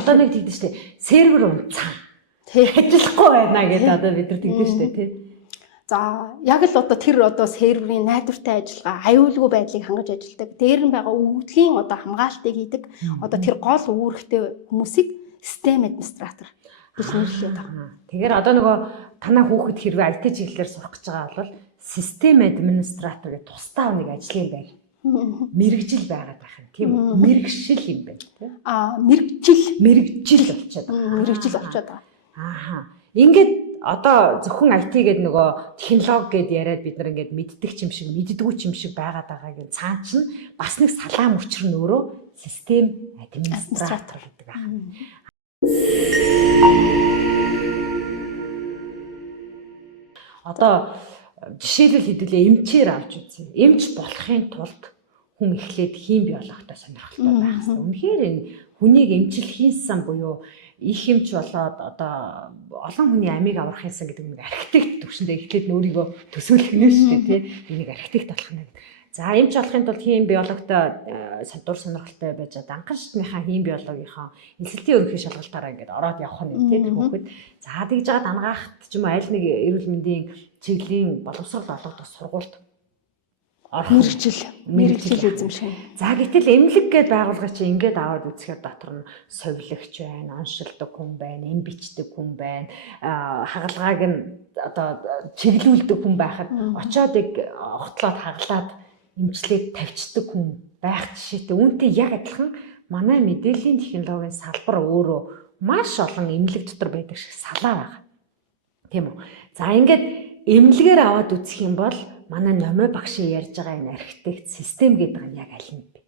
одоо нэг тэгдэж штэ сервер унцсан. Ажиллахгүй байна гэдэг одоо бид нар тэгдэж штэ тий. За яг л одоо тэр одоо серверийн найдвартай ажиллагаа, аюулгүй байдлыг хангаж ажилладаг. Дээр нь байгаа өвдгийн одоо хамгаалтыг хийдэг. Одоо тэр гол үүрэгтэй хүмүүсийг систем администратор гэж нэрлэдэг байна. Тэгэхээр одоо нөгөө танаа хүүхэд хэрвээ IT чиглэлээр сурах гэж байгаа бол систем администратор гэх тусдаа нэг ажлын байр. Мэргэжил байгаад байх юм тийм үү? Мэргэжил юм байна тийм. Мэргэжил болчиход байгаа. Мэргэжил болчиход байгаа. Ааха. Ингээд одоо зөвхөн IT гэдэг нөгөө технологи гэдээ яриад бид нар ингээд мэддэг юм шиг, мэддэггүй юм шиг байгаад байгаагийн цаан чинь бас нэг салаам учир нь өөрөө систем администратор гэдэг аа. Одоо жишээлбэл хэдүүлээ эмчээр авч үзье. Эмч болохын тулд хүн эхлээд хийм биологтой сонирхолтой байх хэрэгтэй. Үнэхээр энэ хүнийг эмчил хийсэн буюу их эмч болоод одоо олон хүний амийг аврах юмсан гэдэг нэг архитект төвшөндөө эхлээд өөрийгөө төсөөлөх нь шүү дээ тий. Энийг архитект болох нь. За эмч болохын тулд хийм биологтой дур сонирхолтой байж данхан шатныхаа хийм биологийнхаа элсэлтийн ерөнхий шалгалтаараа ингээд ороод явах нь тий тэр хүүхэд. За тэгж жаад ангаахт ч юм уу аль нэг эрүүл мэндийн чиглэлийн боловсрол олгох сургуульд мэргэжил эзэмших. За гэтэл эмнэлэг гээд байгуулгыг чи ингээд аваад үзэхээр дотор нь совилогч байна, оншилдог хүн байна, эм бичдэг хүн байна, хагалгааг нь одоо чиглүүлдэг хүн байхад очоод огтлоод хаглаад эмчлээд тавьчихдаг хүн байх жишээтэй. Үүнтэй яг адилхан манай мэдээллийн технологийн салбар өөрөө маш олон эмнэлэг дотор байдаг шиг салаа байна. Тийм үү? За ингээд эмнэлгээр аваад үзэх юм бол манай номой багшийн ярьж байгаа энэ архитект систем гэдэг нь яг аль нь бэ?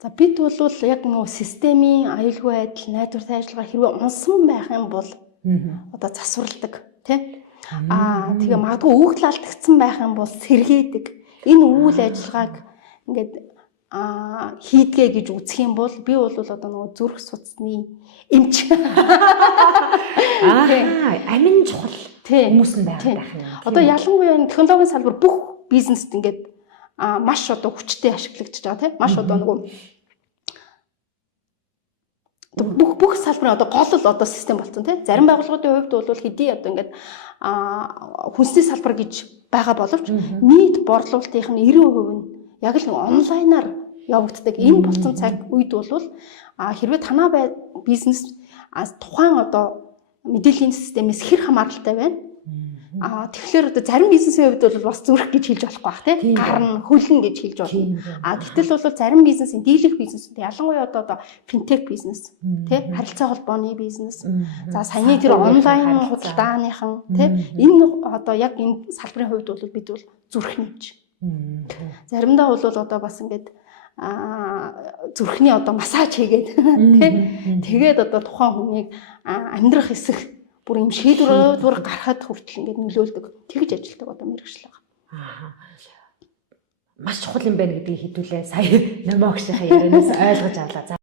За бид бол яг нөгөө системийн аюулгүй байдал, найдвартай ажиллагаа хэрвээ унсан байх юм бол одоо засварладаг тийм. Тэгээ магадгүй өгдөл алдагдсан байх юм бол сэргээдэг. Энэ үйл ажиллагааг ингээд хийдгээ гэж үзэх юм бол би бол одоо нөгөө зүрх судасны эмч. Амин чухал хүмүүс нь байгаа юм. Одоо ялангуяа технологийн салбар бүх бизнест ингээд маш одоо хүчтэй ашиглагдаж байгаа тийм. Маш одоо нөгөө бүх салбарын одоо гол л одоо систем болсон тийм. Зарим байгууллагуудын хувьд бол хэдий одоо ингээд хүнсний салбар гэж байгаа боловч нийт борлуулалтынх нь 90% нь яг л нэг онлайнаар явагддаг. Энэ болсон цаг үед бол хэрвээ танаа бизнес тухайн одоо мэдээллийн системээс хэр хамааралтай байна. Тэгэхээр одоо зарим бизнесийн хувьд бол бас зүрх гэж хэлж болохгүй бах тийм. Гарна, хөлн гэж хэлж болно. Гэтэл бол зарим бизнесийн дийлэх бизнесүүд ялангуяа одоо финтек бизнес тийм харилцаа холбооны бизнес. За саяны тэр онлайн худалдааныхан тийм энэ одоо яг энэ салбарын хувьд бол бид бол зүрх нэмж. Заримдаа бол одоо бас ингээд зүрхний одоо массаж хийгээд тийм тэгээд одоо тухайн хүнийг амьдрах эсэх бүр юм шийдвэр гаргахад хүртэл ингээд нөлөөлдөг. Тэгж ажилтдаг одоо мэргэжил байгаа. Маш чухал юм байна гэдгийг хэдүүлээ сая намаагшийнхаа ярианаас ойлгож авлаа.